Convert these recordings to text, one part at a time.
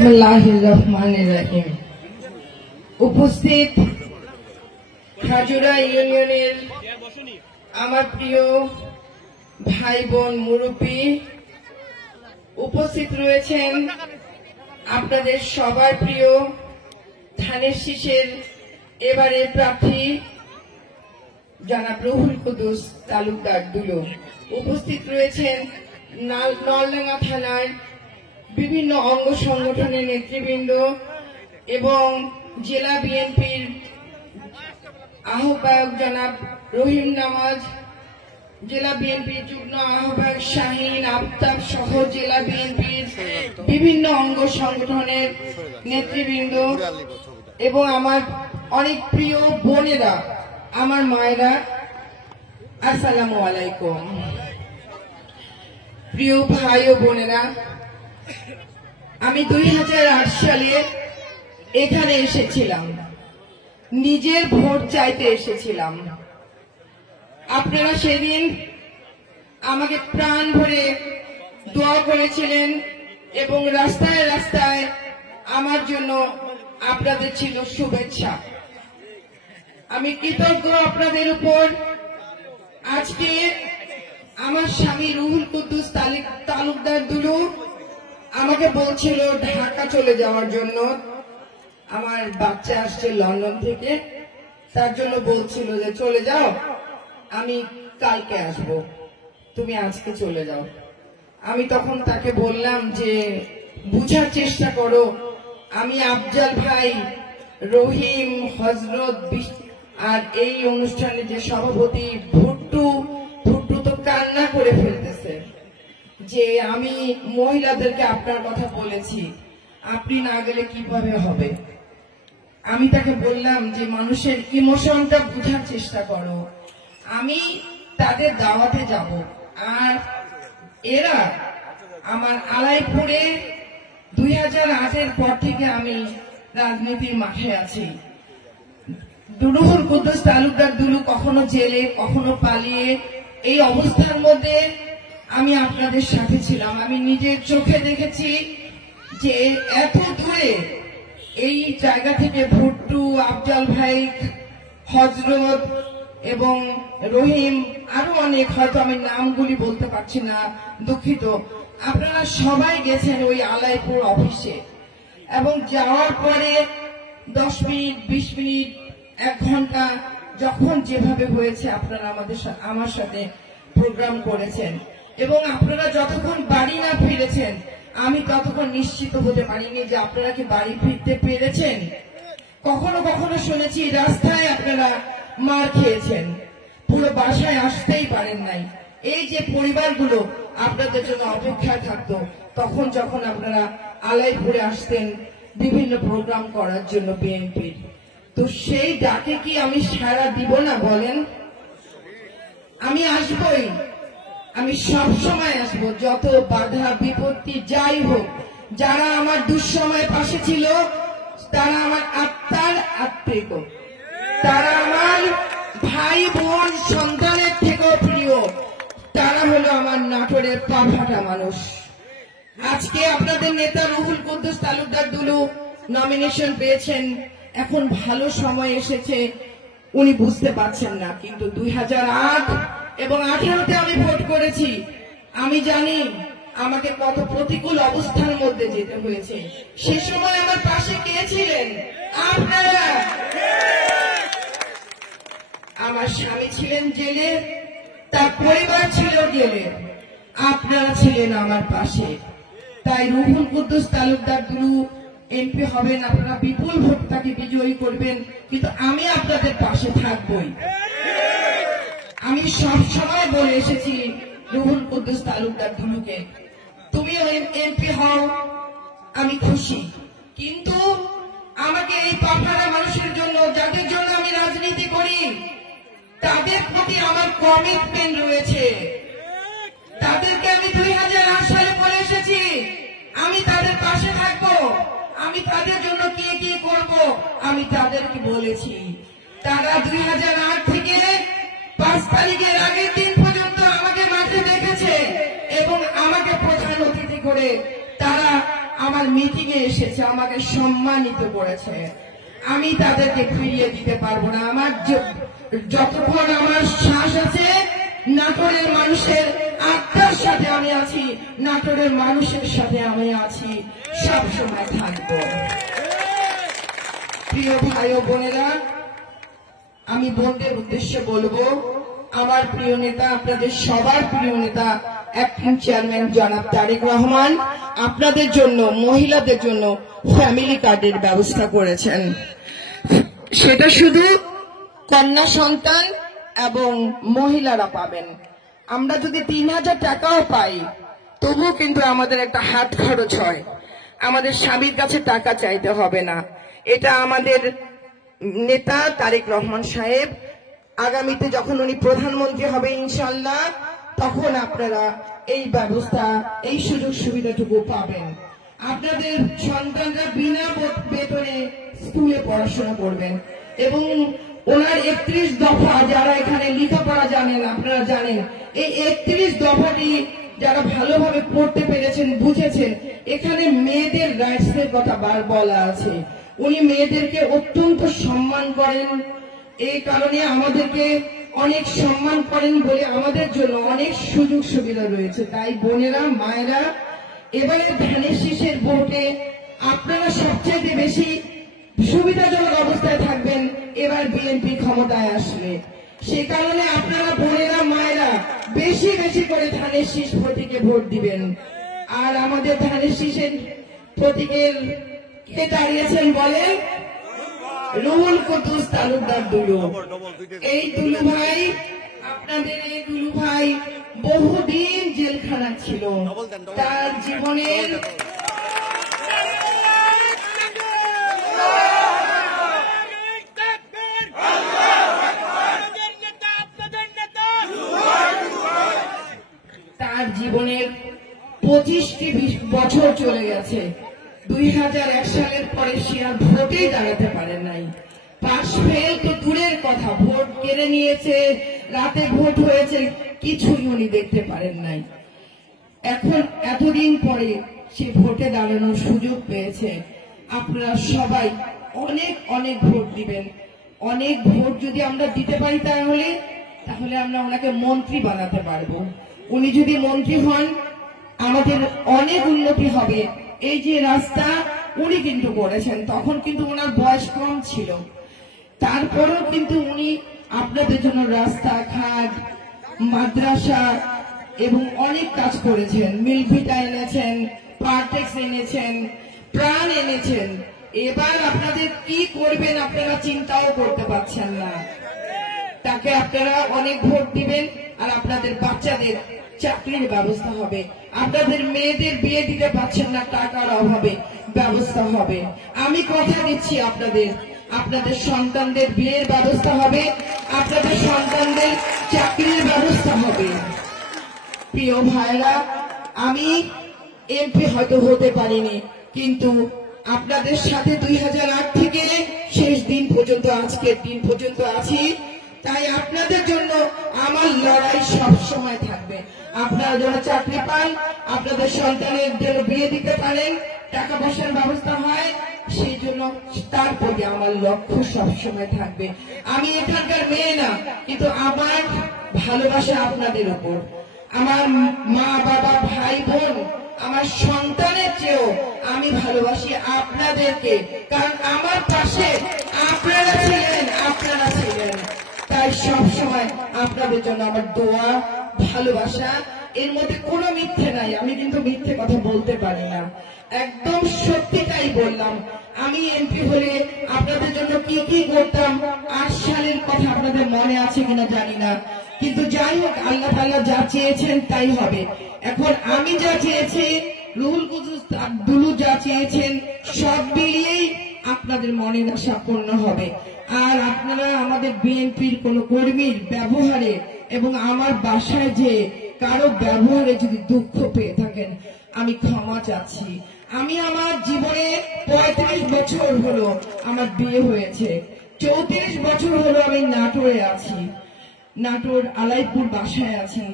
বিসমিল্লাহিররহমানিররহিম। উপস্থিত হাজুরা ইউনিয়নের আমার প্রিয় ভাই বোন মুরব্বী, উপস্থিত রয়েছেন আপনাদের সবার প্রিয় ধানের শীষের এবারে প্রার্থী জনাব রুহুল কুদ্দুস তালুকদার দুলু। উপস্থিত রয়েছেন নলডাঙ্গা থানার বিভিন্ন অঙ্গ সংগঠনের নেতৃবৃন্দ এবং জেলা বিএনপির আহ্বায়ক জনাব রহিম নামাজ, জেলা বিএনপির যুগ্ম আহ্বায়ক শাহিন আফতাব সহ জেলা বিএনপির বিভিন্ন অঙ্গ সংগঠনের নেতৃবৃন্দ এবং আমার অনেক প্রিয় বোনেরা, আমার মায়েরা, আসসালামু আলাইকুম। প্রিয় ভাই ও বোনেরা, আমি 2008 সালে এখানে এসেছিলাম, নিজের ভোট চাইতে এসেছিলাম। আপনারা সেদিন আমাকে প্রাণ ভরে দোয়া করেছিলেন এবং রাস্তায় রাস্তায় আমার জন্য আপনাদের ছিল শুভেচ্ছা। আমি কৃতজ্ঞ আপনাদের উপর। আজকে আমার স্বামী রুহুল কুদ্দুস তালুকদার দুলু আমাকে বলছিল ঢাকা চলে যাওয়ার জন্য। আমার বাচ্চা আসছে লন্ডন থেকে, তার জন্য বলছিল যে চলে যাও, আমি কালকে আসব, তুমি আজকে চলে যাও। আমি তখন তাকে বললাম যে বুঝার চেষ্টা করো, আমি আফজাল ভাই, রহিম, হজরত আর এই অনুষ্ঠানে যে সভাপতি ভুট্টু তো কান্না করে ফেলতেছে যে আমি মহিলাদেরকে আপনার কথা বলেছি, আপনি না গেলে কিভাবে হবে। আমি তাকে বললাম যে মানুষের ইমোশনটা বুঝার চেষ্টা করো, আমি তাদের দাওয়াতে যাব। আর এরা আমার আলাইপুরে 2008-এর পর থেকে আমি রাজনীতির মাঠে আছি। রুহুল কুদ্দুস তালুকদার দুলু কখনো জেলে, কখনো পালিয়ে, এই অবস্থার মধ্যে আমি আপনাদের সাথে ছিলাম। আমি নিজের চোখে দেখেছি যে এত দূরে এই জায়গা থেকে ভুট্টু, আফজাল ভাই, হজরত এবং রহিম, আরো অনেক, হয়তো আমি নামগুলি বলতে পারছি না, দুঃখিত। আপনারা সবাই গেছেন ওই আলাইপুর অফিসে এবং যাওয়ার পরে 10 মিনিট, 20 মিনিট, 1 ঘন্টা যখন যেভাবে হয়েছে আপনারা আমার সাথে প্রোগ্রাম করেছেন এবং আপনারা যতক্ষণ বাড়ি না ফিরেছেন আমি ততক্ষণ নিশ্চিত হতে পারিনি যে আপনারা কি বাড়ি ফিরতে পেরেছেন। কখনো কখনো শুনেছি রাস্তায় আপনারা মার খেয়েছেন, পুরো বাসায় আসতেই পারেন নাই। এই যে পরিবারগুলো আপনাদের জন্য অপেক্ষায় থাকতো তখন যখন আপনারা আলাইপুরে আসতেন বিভিন্ন প্রোগ্রাম করার জন্য বিএনপির, তো সেই ডাকে কি আমি সাড়া দিব না বলেন? আমি আসবই, আমি সব সময় আসবো, যত বাধা বিপত্তি যাই হোক। যারা আমার দুঃসময় পাশে ছিল তারা আমার আত্মার আত্মিক, তারা আমার ভাই বোন সন্তানের থেকেও প্রিয়, তারা হলো আমার নাটোরের পা ফাটা মানুষ। আজকে আপনাদের নেতা রুহুল কুদ্দুস তালুকদার দুলু নমিনেশন পেয়েছেন, এখন ভালো সময় এসেছে, উনি বুঝতে পারছেন না। কিন্তু 2008 এবং 2018-তে আমি ভোট করেছি, আমি জানি আমাকে কত প্রতিকূল অবস্থার মধ্যে যেতে হয়েছে। সে সময় আমার পাশে কে ছিলেন? আপনারা। আমার স্বামী ছিলেন জেলে, তার পরিবার ছিল জেলে, আপনারা ছিলেন আমার পাশে। তাই রুহুল কুদ্দুস তালুকদার দুলু এমপি হবেন, আপনারা বিপুল ভোট তাকে বিজয়ী করবেন, কিন্তু আমি আপনাদের পাশে থাকবই। আমি সব সময় বলে এসেছি রুহুল কুদ্দুস তালুকদার দুলুকে, তুমি এমপি হও, আমি খুশি, কিন্তু আমাকে এই পাঠারা মানুষের জন্য, যাদের জন্য আমি রাজনীতি করি, তাদের প্রতি আমার কমিটমেন্ট রয়েছে। তাদেরকে আমি 2008 সালে বলে এসেছি আমি তাদের পাশে থাকবো, আমি তাদের জন্য কি কি করব আমি তাদেরকে বলেছি। তারা 2008 থেকে 5 তারিখের আগের দিন পর্যন্ত আমাকে মাঠে দেখেছে এবং আমাকে প্রধান অতিথি করে তারা আমার আমার মিটিং এ এসেছে, আমাকে সম্মানিত করেছে, আমি তাদেরকে ফিরিয়ে দিতে পারবো না। আমার যতক্ষণ আমার শ্বাস আছে, নাটোরের মানুষের আত্মার সাথে আমি আছি, নাটোরের মানুষের সাথে আমি আছি, সব সময় থাকবো। প্রিয় ভাই ও বোনেরা, আমি বোনদের উদ্দেশ্যে বলবো, আমার প্রিয় নেতা, আপনাদের সবার প্রিয় নেতা অ্যাক্টিং চেয়ারম্যান জনাব তারেক রহমান আপনাদের জন্য, মহিলাদের জন্য ফ্যামিলি কার্ডের ব্যবস্থা করেছেন। সেটা শুধু কন্যা সন্তান এবং মহিলারা পাবেন। আমরা যদি ৩,০০০ টাকাও পাই, তবুও কিন্তু আমাদের একটা হাত খরচ হয়, আমাদের স্বামীর কাছে টাকা চাইতে হবে না। এটা আমাদের নেতা তারেক রহমান সাহেব আগামীতে যখন উনি প্রধানমন্ত্রী হবে ইনশাআল্লাহ, তখন আপনারা এই ব্যবস্থা, এই সুযোগ সুবিধাটুকু পাবেন। আপনাদের সন্তানরা বিনা বেতনে স্কুলে পড়াশোনা করবেন এবং ওনার ৩১ দফা, যারা এখানে লেখাপড়া জানেন, আপনারা জানেন, এই ৩১ দফাটি যারা ভালোভাবে পড়তে পেরেছেন, বুঝেছেন, এখানে মেয়েদের রাইটস এর কথা বলা আছে। উনি মেয়েদেরকে অত্যন্ত সম্মান করেন, এই কারণে আমাদেরকে অনেক সম্মান করেন বলে আমাদের জন্য অনেক সুযোগ সুবিধা রয়েছে। তাই বোনেরা, মায়েরা, এবারে ধানের শীষের ভোটে আপনারা সবচেয়ে বেশি সুবিধাজনক অবস্থায় থাকবেন এবার বিএনপি ক্ষমতায় আসলে। সে কারণে আপনারা বোনেরা, মায়েরা বেশি বেশি করে ধানের শীষ প্রতীকে ভোট দিবেন। আর আমাদের ধানের শীষের প্রতীকের কে দাঁড়িয়েছেন বলেন? রুহুল কুদ্দুস তালুকদার দুলু। এই দুলু ভাই, আপনাদের এই দুলু ভাই বহুদিন জেলখানা ছিল, তার জীবনের তার জীবনের 25টি বছর চলে গেছে। 2001 সালের পরে সে আর ভোটেই দাঁড়াতে পারেন নাই। পাশ ফেল তো দূরের কথা, ভোট কেড়ে নিয়েছে, রাতে ভোট হয়েছে, কিছুই উনি দেখতে পারেন নাই। এখন এতদিন পরে সে ভোটে দাঁড়ানোর সুযোগ পেয়েছে। আপনারা সবাই অনেক অনেক ভোট দিবেন। অনেক ভোট যদি আমরা দিতে পারি, তাহলে আমরা ওনাকে মন্ত্রী বানাতে পারবো। উনি যদি মন্ত্রী হন, আমাদের অনেক উন্নতি হবে। এই যে রাস্তা উনি কিন্তু করেছেন, তখন কিন্তু ওনার বয়স কম ছিল, তারপরেও কিন্তু উনি আপনাদের জন্য রাস্তাঘাট, মাদ্রাসা এবং অনেক কাজ করেছেন। মিলভিটা এনেছেন, পার্টেক্স এনেছেন, প্রাণ এনেছেন। এবার আপনাদের কি করবেন আপনারা চিন্তাও করতে পারছেন না। তাকে আপনারা অনেক ভোট দিবেন, আর আপনাদের বাচ্চাদের চাকরির ব্যবস্থা হবে। আপনাদের মেয়েদের বিয়ে দিতে পারছেন না, টাকার অভাবে ব্যবস্থা হবে। আমি কথা দিচ্ছি, আপনাদের সন্তানদের বিয়ের ব্যবস্থা হবে, আপনাদের সন্তানদের চাকরির ব্যবস্থা হবে। প্রিয় ভাইরা, আমি এমপি হয়তো হতে পারিনি, কিন্তু আপনাদের সাথে 2008 থেকে শেষ দিন পর্যন্ত, আজকের দিন পর্যন্ত আছি। তাই আপনাদের জন্য আমার লড়াই সব সময় থাকবে। আপনারা যেন চাকরি পান, আপনাদের সন্তানের যেন বিয়ে দিতে পারেন, টাকা পয়সার ব্যবস্থা হয়, সেই জন্য তার প্রতি আমার লক্ষ্য সবসময় থাকবে। আমি এখানকার মেয়ে না, কিন্তু আমার ভালোবাসা আপনাদের উপর। আমার মা, বাবা, ভাই, বোন, আমার সন্তানের চেয়েও আমি ভালোবাসি আপনাদেরকে, কারণ আমার পাশে আপনারা ছিলেন। তাই সবসময় আপনাদের জন্য আমার দোয়া, ভালোবাসা, এর মধ্যে কোনো মিথ্যে নাই। আমি কিন্তু মিথ্যে কথা বলতে পারি না, একদম সত্যিটাই বললাম। আমি এমপি হলে আপনাদের জন্য কি কি করতাম, 8 সালের কথা আপনাদের মনে আছে কিনা জানি না, কিন্তু যাই হোক, আল্লাহ তাআলা যা চেয়েছেন তাই হবে। এখন আমি যা চেয়েছি, রুহুল কুদ্দুস দুলু যা চেয়েছেন, সব মিলিয়েই আপনাদের মনের আশা পূর্ণ হবে। আর আপনারা আমাদের বিএনপির কোন কর্মীর ব্যবহারে এবং আমার বাসায় যে কারো ব্যবহারে যদি দুঃখ পেয়ে থাকেন, আমি ক্ষমা চাচ্ছি। আমি আমার জীবনে 35 বছর হলো আমার বিয়ে হয়েছে, 34 বছর হলো আমি নাটোরে আছি, নাটোর আলাইপুর বাসায় আছি।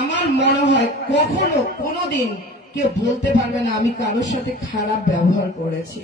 আমার মনে হয় কখনো কোনোদিন কেউ বলতে পারবে না আমি কারোর সাথে খারাপ ব্যবহার করেছি,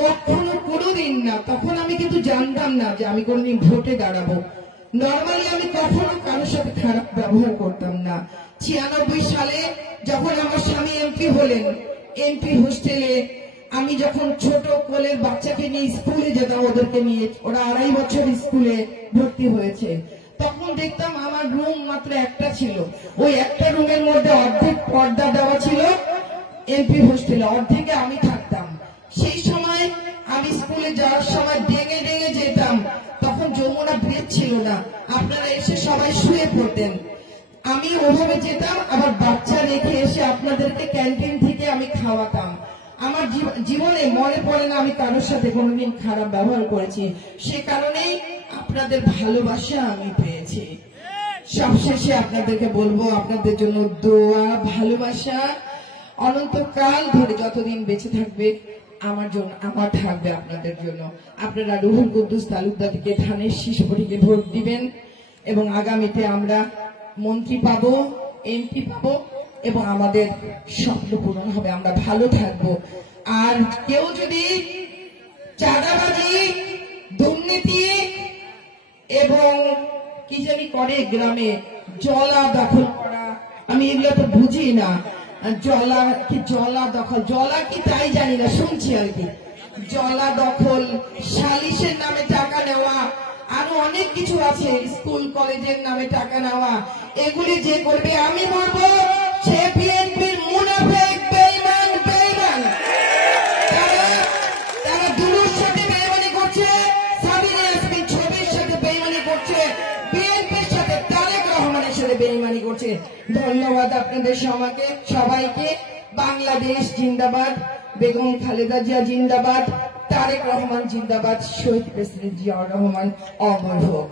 কখনো কোনোদিন না। তখন আমি কিন্তু জানতাম না যে আমি কোনদিন ভোটে দাঁড়াবো। নর্মালি আমি কখনো কারোর সাথে খারাপ ব্যবহার করতাম না। 96 সালে যখন আমার স্বামী এমপি হলেন, এমপি হোস্টেলে আমি যখন ছোট কোলের বাচ্চাকে নিয়ে স্কুলে যেতাম, ওদেরকে নিয়ে, ওরা 2.5 বছর স্কুলে ভর্তি হয়েছে, তখন দেখতাম আমার রুম মাত্র একটা ছিল। ওই একটা রুমের মধ্যে অর্ধেক পর্দা দেওয়া ছিল, এমপি হোস্টেলে অর্ধেকে আমি থাকতাম। সেই সময় আমি স্কুলে যাওয়ার সময় ডেঙে ডেঙে যেতাম, তখন যমুনা ব্রিজ ছিল না, আপনারা এসে সবাই শুয়ে পড়তেন। আমি ওভাবে যেতাম, আবার বাচ্চা রেখে এসে আপনাদেরকে ক্যান্টিন থেকে আমি খাওয়াতাম। আমার জীবনে মনে পড়ে না আমি কারোর সাথে কোনোদিন খারাপ ব্যবহার করেছি। সে কারণেই আপনাদের ভালোবাসা আমি পেয়েছি। সবশেষে আপনাদেরকে বলবো, আপনাদের জন্য দোয়া, ভালোবাসা অনন্তকাল ধরে যতদিন বেঁচে থাকবে আমার জন্য, আমার থাকবে আপনাদের জন্য। আপনারা রুহুল কুদ্দুস তালুকদারকে ধানের শীষ প্রতীকে ভোট দিবেন এবং আগামীতে আমরা মন্ত্রী পাবো, এমপি পাবো এবং আমাদের স্বপ্ন পূরণ হবে, আমরা ভালো থাকবো। আর কেউ যদি চাঁদাবাজি, দুর্নীতি এবং কি জানি করে গ্রামে, জলা দখল করা, আমি এগুলো তো বুঝি না, জলা দখল, জলা কি তাই জানি না, শুনছি আর কি, জলা দখল, সালিশের নামে টাকা নেওয়া, আরো অনেক কিছু আছে, স্কুল কলেজের নামে টাকা নেওয়া, এগুলি যে করবে আমি বলবো সে বিএনপির মুনাফেক, বেঈমান। তারা দুলুর সাথে বেঈমানি করছে, সাবিনা ইয়াসমিন ছবির সাথে বেঈমানি করছে, বিএনপির সাথে তারেক রহমানের সাথে বেঈমানি করছে। ধন্যবাদ আপনাদের সবাইকে। বাংলাদেশ জিন্দাবাদ, বেগম খালেদা জিয়া জিন্দাবাদ, তারেক রহমান জিন্দাবাদ, শহীদ প্রেসিডেন্ট জিয়াউর রহমান অমর হোক।